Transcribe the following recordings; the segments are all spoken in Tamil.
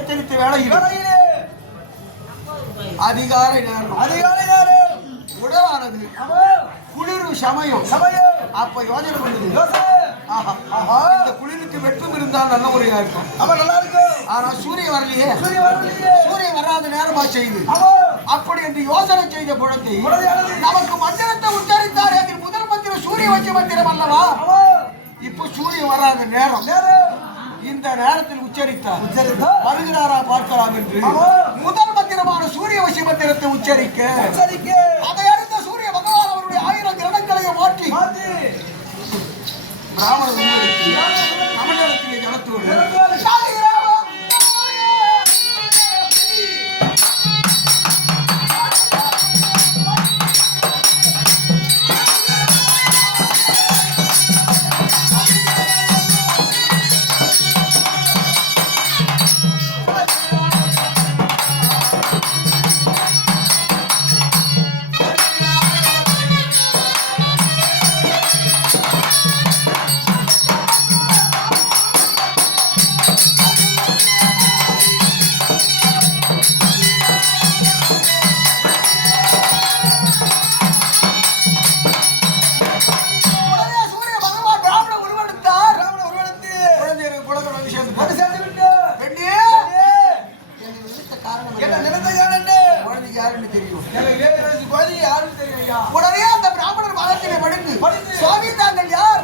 எச்சரித்த வேளையிலே அதிகாலை நேரம் உடலானது குளிர் சமயம் அப்ப யோஜனை பண்ணுது. இந்த குளிருக்கு வெற்றும் இருந்தால் நல்ல முறையா இருக்கும். நல்லா இருக்கும். ஆனா சூரியன் வரலையே, சூரியன் வராத நேரமா செய்து அப்படி என்று யோசனை செய்த பொழுது நமக்கு மந்திரத்தை உச்சரித்தார். அதில் முதல் மந்திரம் சூரிய வச்ச மந்திரம் அல்லவா? இப்ப சூரியன் வராத நேரம், இந்த நேரத்தில் உச்சரித்தார். வருகிறாரா பார்க்கலாம் என்று முதல் மந்திரமான சூரிய வசி மந்திரத்தை உச்சரிக்க அதை அறிந்த சூரிய பகவான் அவருடைய 1000 கிரணங்களையும் மாற்றி பிராமணர்களுக்கு கமண்டலத்திலே ஜலத்தோடு உடனே அந்த பிராமணர் மதத்திலே படுத்து சுவாமி தாங்கள் யார்?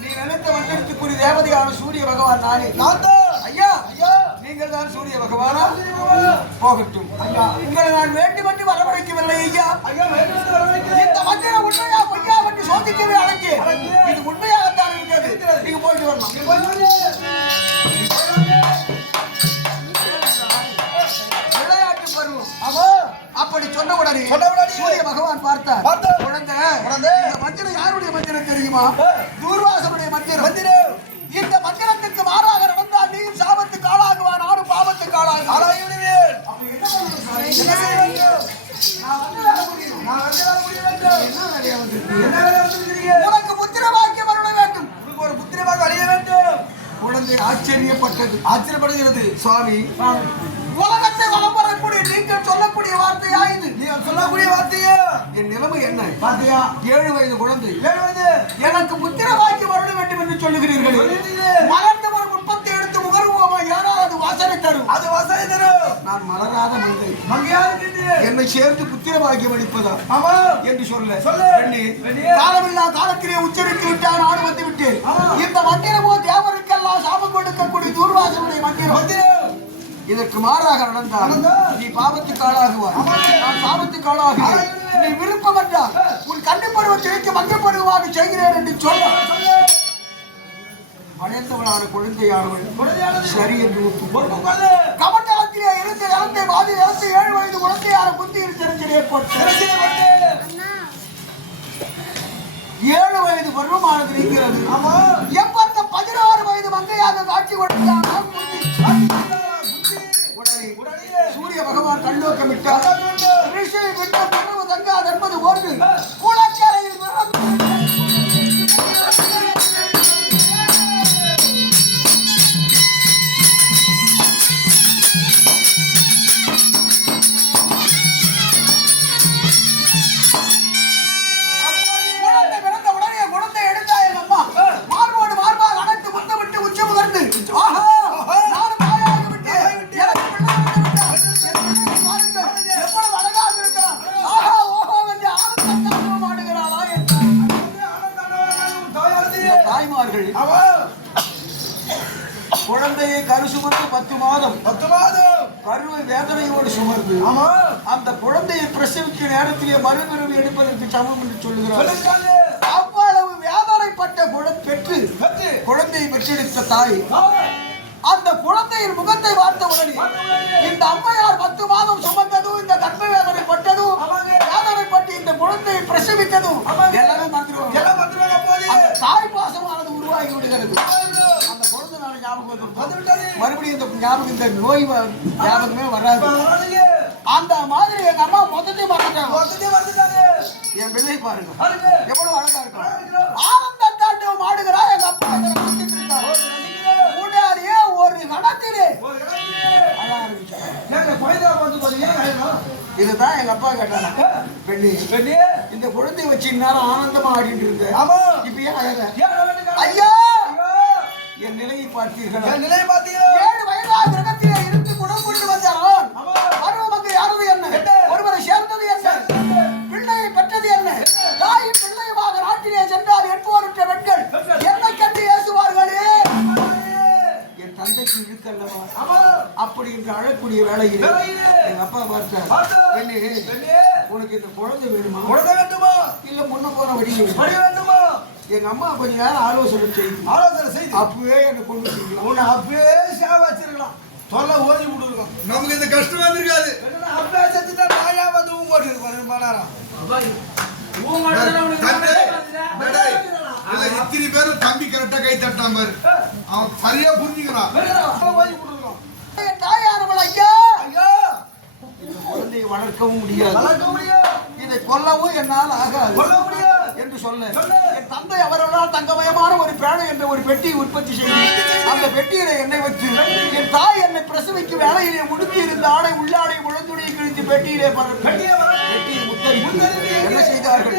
நீ நினைத்த மந்திரத்துக்குரிய தேவதையான சூரிய பகவான் நானே. ஐயா நீங்கள் தான் சூரிய பகவானா? போகட்டும் ஐயா, உங்களை நான் வேண்டுமென்று வரவழைக்கவில்லை ஐயா. இந்த மந்திரம் உண்மையா பொய்யா என்று சோதிக்கவே அழைத்தேன். இது உண்மையாகத்தான் இருக்கிறது. நீங்க போயிட்டு வரலாம். விளையாட்டு பருவம். அப்படி சொன்ன உடனே சூரிய பகவான் பார்த்தார். குழந்தை, இந்த மந்திரம் யாருடைய மந்திரம் தெரியுமா? தூர்வாசனுடைய மந்திரம். இந்த மந்திரத்திற்கு மாறாக நடந்தால் நீ சாபத்துக்கு ஆளாகுவா, நானும் பாவத்துக்கு ஆளாகுவேன். உனக்கு புத்திர வாக்கியம் வர வேண்டும். ஒரு புத்திர வாக்கியம் அடைய வேண்டும். குழந்தை ஆச்சரியப்படுகிறது. சுவாமி, உலகத்தை வளம் வரக்கூடிய நீங்கள் சொல்லக்கூடிய வார்த்தையா இது? நீங்கள் சொல்லக்கூடிய வார்த்தையா? என் நிலைமை என்ன பாத்தியா? 7 வயது குழந்தை, எனக்கு புத்திர வாக்கியம் வர வேண்டும் என்று சொல்லுகிறீர்கள். மலர்ந்த ஒரு முற்பத்தை எடுத்து முகர்வோமா? யாராவது வாசனை தரும். அது வாசனை தரும். நான் மலராத மங்கை, என்னை சேர்ந்து புத்திர வாக்கியம் அளிப்பதா என்று சொல்ல காலமில்லா காலத்திலே உச்சரித்து விட்டால் நான் வந்து விட்டேன். இந்த மந்திரமோ தேவருக்கெல்லாம் சாபம் கொடுக்கக்கூடிய தூர்வாசனுடைய மந்திரம். இதற்கு மாறாக நடந்தால் நீ பாவத்துக்கு ஆளாகுவார், நான் சாபத்துக்கு ஆளாகுவேன். நீ விருப்பம் என்றால் உன் கண்ணு பருவத்திற்கு மங்கை பருவமாக செய்கிறேன் என்று சொல்ல அடைந்தவளான குழந்தையானவள் சரி என்று ஒப்புக்கொள்ள கமண்டலத்திலே இருந்த இறந்தை பாதி இறந்து 7 வயது குழந்தையான புத்தியில் தெரிஞ்சல் ஏற்பட்டு 7 வயது பருவமானது இருக்கிறது. எப்பந்த 16 வயது மங்கையாக காட்சி கொடுத்தார். சூரிய பகவான் கண்ணோக்கமிட்டார். ரிஷி விட்டு தங்காது என்பது ஒன்று குளக்கரையில் குழந்தையை கரு சுமந்து 10 மாதம் கருவை வேதனையோடு சுமந்து அந்த குழந்தையை பிரசவிக்க நேரத்திலே மறுபிறவி எடுப்பதற்கு சமம் என்று சொல்லுகிறார். அவ்வளவு வேதனைப்பட்ட பெற்று குழந்தையை பெற்றெடுத்த தாய் அந்த குழந்தையின் முகத்தை பார்த்தவுடனே இந்த அம்மையார் 10 மாதம் சுமந்ததும் இந்த கர்ப்ப வேதனைப்பட்டதும் வேதனைப்பட்டு இந்த குழந்தையை பிரசவித்ததும் எல்லாமே மறந்துடுவாங்க. தாய் பாசமானது உருவாகி விடுகிறது. அந்த குழந்தை நாள் ஞாபகம் மறுபடியும் இந்த ஞாபகம், இந்த நோய் ஞாபகமே வராது. அந்த மாதிரி எங்க அம்மா மொத்தத்தையும் மறந்துட்டாங்க. என் பிள்ளை பாருங்க எவ்வளவு அழகா இருக்கும். ஆனந்த தாண்டவம் ஆடுகிறா எங்க அப்பா. முன்னாடியே ஒரு கடத்திலே இதுதான் எங்க அப்பா கேட்டாங்க. பெண்ணு பெண்ணு இந்த குழந்தைய வச்சு இந்நேரம் ஆனந்தமா ஆடிட்டு இருந்தேன். ஆமா இப்ப ஏன் ஐயா என் நிலையை பார்த்தீர்கள். என் நிலையை பார்த்தீர்கள். 7 வயதா கிரகத்திலே இருந்து குணம் கொண்டு வந்தாராம். பருவமங்கு யாரது என்ன? ஒருவரை சேர்ந்தது என்ன? பிள்ளையை பெற்றது என்ன? தாயின் பிள்ளையுமாக நாட்டிலே சென்றால் என்போருற்ற பெண்கள் என்னை கண்டு ஏசுவார்களே. என் தந்தைக்கு இழுக்கல்லவா அப்படி என்று அழக்கூடிய வேளையில் எங்க அப்பா பார்த்தார். உனக்கு இந்த குழந்தை வேணுமா? குழந்தை வேண்டுமா இல்ல முன்ன போன வழி வேண்டுமா? எங்க அம்மா கொஞ்ச நேரம் ஆலோசனை செய்து அப்பவே என்ன கொண்டு உன்னை அப்பவே சேவை வச்சிருக்கலாம். தொல்லை ஓதி விடுறோம். நமக்கு இந்த கஷ்டம் வந்திருக்காது. அப்பவே செத்துட்டா நாயா வந்து ஊங்கோட்டு இருப்பாரு மனாரம். இத்தனை பேரும் தம்பி கரெக்டா கை தட்டாம பாரு. அவன் சரியா புரிஞ்சுக்கிறான். தாயானவள் ஐயா ஐயா இந்த குழந்தையை வளர்க்கவும் முடியாது. இதை கொல்லவும் என்னால் ஆகாது என்று சொல்ல என் தந்தை அவர்களால் தங்கமயமான ஒரு பேழை என்ற ஒரு பெட்டியை உற்பத்தி செய்து அந்த பெட்டியில என்னை வச்சு என் தாய் என்னை பிரசவிக்கும் வேலையிலே முடுக்கி இருந்த ஆடை உள்ளாடை முழந்துடைய கிழித்து பெட்டியிலே பெட்டியை முத்தரித்து என்ன செய்தார்கள்?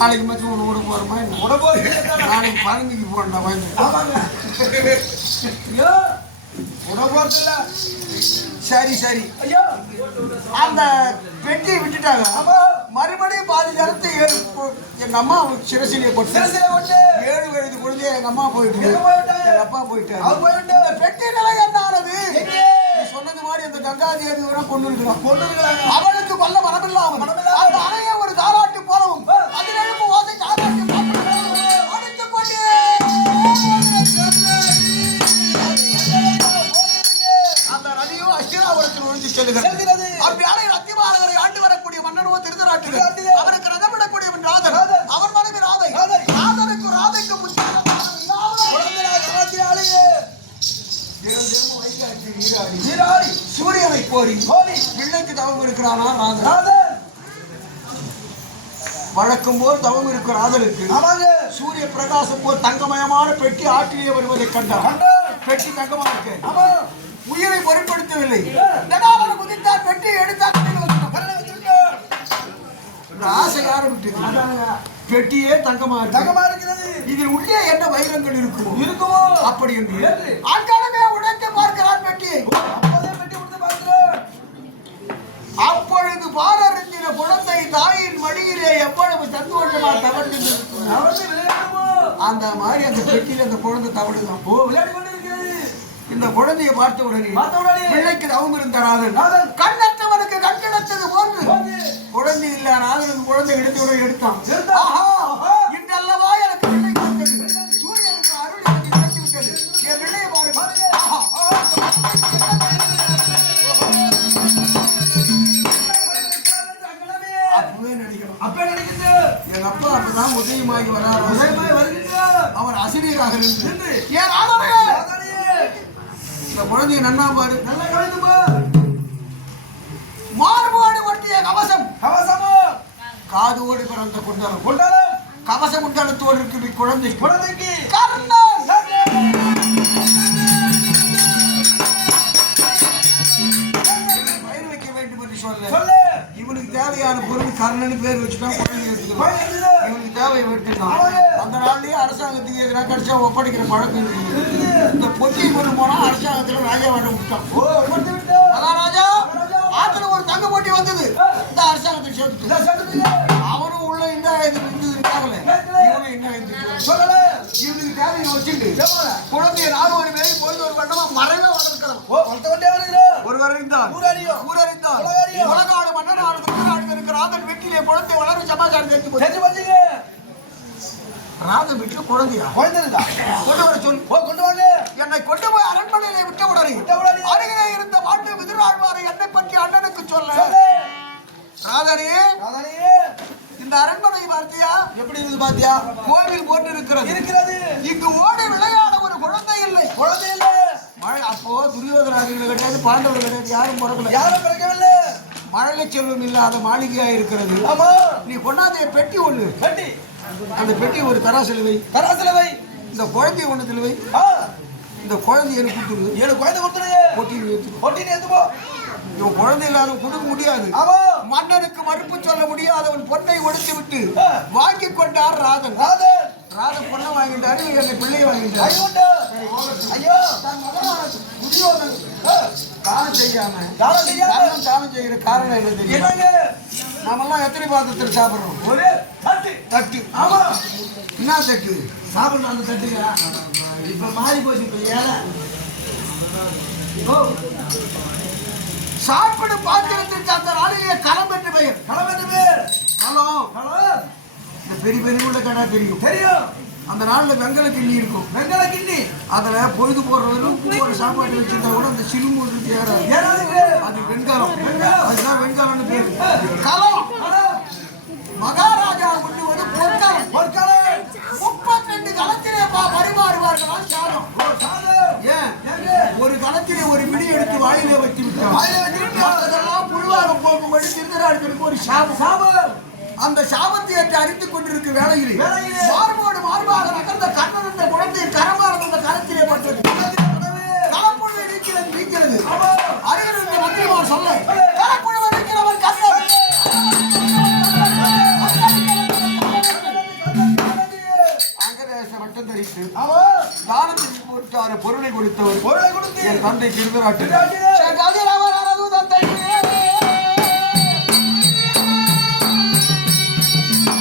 நாளைக்கு மட்டும் உன விட போறமா நாளைக்கு பழனிக்கு போறேன் சரி சரி அந்த பெட்டியை விட்டுட்டாங்க. மறுபடியும் பாதி நேரத்தை எங்க அம்மா சிரசிலே போட்டு 7 வயது பொழுது எங்க அம்மா போயிட்டு எங்க அப்பா போயிட்டு பெட்டி நிலை என்ன ஆனது? சொன்னது மாதிரி அந்த கங்காதேவி கொண்டு இருக்கிறான். அவளுக்கு கொல்ல மனமில்லாமல் அந்த அணைய ஒரு தாராட்டு போலவும் அதில் எழுப்பு ஓசை தாராட்டு அந்த நதியோ அஷ்டிராபுரத்தில் ஒழிஞ்சு செல்கிறது. அவ்வேளையில் அத்திமாநகரை ஆண்டு வரக்கூடிய மன்னனுவோ திருத்தராட்டு அவருக்கு ரதமிடக்கூடிய ராதன் அவர் மனைவி ராதை ராதனுக்கு ராதைக்கு சூரியனை கோரி பிள்ளைக்கு தவம் இருக்கிறானா ராதன்? வழக்கம் போல் தவம் இருக்கிற ராதனுக்கு சூரிய பிரகாசம் போல் தங்கமயமான பெட்டி ஆற்றிலே வருவதை கண்டார். பெட்டி தங்கமா இருக்கு. உயிரை பொருட்படுத்தவில்லை. குதித்தார். பெட்டியை எடுத்தார். ஆசை ஆரம்பிட்டு பெட்டியே தங்கமா இருக்கிறது. இதில் உள்ளே என்ன வைரங்கள் இருக்குமோ அப்படி என்று அன்றாடமே உடைத்து பார்க்கிறார் பெட்டியை. அப்பொழுது பாரறிந்தின குழந்தை தாயின் மடியிலே எவ்வளவு சந்தோஷமா தவறு அந்த மாதிரி அந்த பெட்டியில அந்த குழந்தை தவறுதான் விளையாடி கொண்டிருக்கிறது. இந்த குழந்தையை பார்த்த உடனே பிள்ளைக்கு தவம் இருந்த ராதன் கண்ணற்றவனுக்கு கண் கிடைத்தது போன்று குழந்தை இல்ல ராதனுக்கு குழந்தை எடுத்து எடுத்தான். இன்றல்லவா எனக்கு பிள்ளை கொடுத்தது. சூரியனுக்கு அருள் எனக்கு கிடைத்து விட்டது. என் பிள்ளையை பாருங்க. அப்பவே நினைக்கணும். எங்க அப்பா அப்பதான் உதயமாகி வரார். அவர் ஆசிரியராக நின்று இந்த குழந்தைய நன்னா பாரு. நல்ல குழந்தை மார்போடு ஒட்டிய கவசம் காதோடு பிறந்த குண்டலம் கவச குண்டலத்தோடு இருக்குது குழந்தைக்கு கர்ணன் சொல்லு. இவனுக்கு தேவையான பொருள் கர்ணன் பேர் வச்சுட்டான். இவனுக்கு தேவையை எடுத்துட்டான். அந்த நாள்லயே அரசாங்கத்துக்கு எதிராக கடிச்சா ஒப்படைக்கிற பழக்கம் இந்த பொத்தி கொண்டு போனா அரசாங்கத்துல ராஜா வாட விட்டான். அதான் ராஜா ஆத்துல ஒரு தங்க போட்டி வந்தது. இந்த அரசாங்கத்தை சேர்த்து அவனும் உள்ள இந்த இருக்காங்களே இவனும் என்ன சொல்லல. இவனுக்கு தேவையை வச்சுட்டு குழந்தைய நானும் ஒரு வேலை போய் ஒரு கட்டமா மறைவே வளர்க்கிறான். ஒரு வரைந்தான் ஊரறிந்தான் உலகாடு மன்னனாடு திருநாடு இருக்கிற ராதன் வீட்டிலே குழந்தை வளரும் சமாச்சாரம் தெரிஞ்சு போச்சு. ராதன் வீட்டுல குழந்தையா குழந்தைதான் கொண்டு வர சொல்லு. கொண்டு வாங்க. என்னை கொண்டு போய் அரண்மனையில விட்ட உடனே அருகிலே இருந்த மாட்டு விதிராழ்வாரை என்னை பற்றி அண்ணனுக்கு சொல்ல. ராதனே இந்த அரண்மனை பார்த்தியா எப்படி இருக்குது பாத்தியா? கோவில் போட்டு இருக்கிறது. இங்கு ஓடி விளையாட ஒரு குழந்தை இல்லை. மழை அப்போ துரியோதனாதிகள் கிடையாது, பாண்டவர்கள் கிடையாது, யாரும் பிறக்கவில்லை. மழலை செல்வம் இல்லாத மாளிகையா இருக்கிறது. நீ கொண்டாந்த பெட்டி ஒண்ணு பெட்டி, அந்த பெட்டி ஒரு தராசில வை. இந்த குழந்தை ஒண்ணு வை. இந்த குழந்தை எனக்கு கொடுத்துரு. குழந்தை கொடுத்துரு. பொட்டின்னு எடுத்துப்போ. இவன் குழந்தை இல்லாத கொடுக்க முடியாது. மன்னனுக்கு மறுப்பு சொல்ல முடியாதவன் பொண்ணை ஒடுத்து விட்டு வாங்கி கொண்டார் ராதன். ராதன் பொண்ணை வாங்கிட்டாரு, என்னை பிள்ளையை வாங்கிட்டாரு. ஐயோ தானம் செய்யாம தானம் செய்யற காரணம் என்ன தெரியும்? நாமெல்லாம் எத்தனை பாத்திரத்தில் சாப்பிடுறோம்? ஒரு தட்டு. ஆமா என்ன தட்டு சாப்பிடணும்? அந்த தட்டுங்க இப்ப மாறி போச்சு. இப்ப ஏழை சாப்பிடு பாத்திரத்திற்கு அந்த நாளிலே களம் என்று பெயர். ஹலோ இந்த பெரிய பெரிய உள்ள கடை தெரியும். அந்த நாளில் வெங்கல கிண்ணி இருக்கும். அதுல பொழுது போடுறவரும் ஒரு சாப்பாடு வச்சிருந்தா கூட அந்த சிலும்பு ஏறாது. அது வெண்காலம். அதுதான் வெண்காலம்னு பேரு. களம் மகாராஜா கொண்டு வந்து பொற்காலம் 32 களத்திலே பரிமாறுவார்களாம் சாதம். ஒரு களத்திலே ஒரு பிடி எடுத்து வாயிலே வச்சு விட்டார். புழுவாக போகும்படி திருநாடுகளுக்கு ஒரு சாபம். அந்த சாபத்தை ஏற்று அறித்துக் கொண்டிருக்கும் வேளையில் மார்போடு மார்பாக நகர்ந்த கண்ணன் என்ற குழந்தையை கரமானது அந்த களத்திலே பட்டது. களப்புழு நீக்கிறது. அருகில் இருந்த மந்திரிமார் சொல்ல களப்புழு இருக்கிறவர் கண்ணன். வட்டம் தரித்து தானத்திற்கு பொருளை கொடுத்தவர் என் தந்தை திருநாட்டு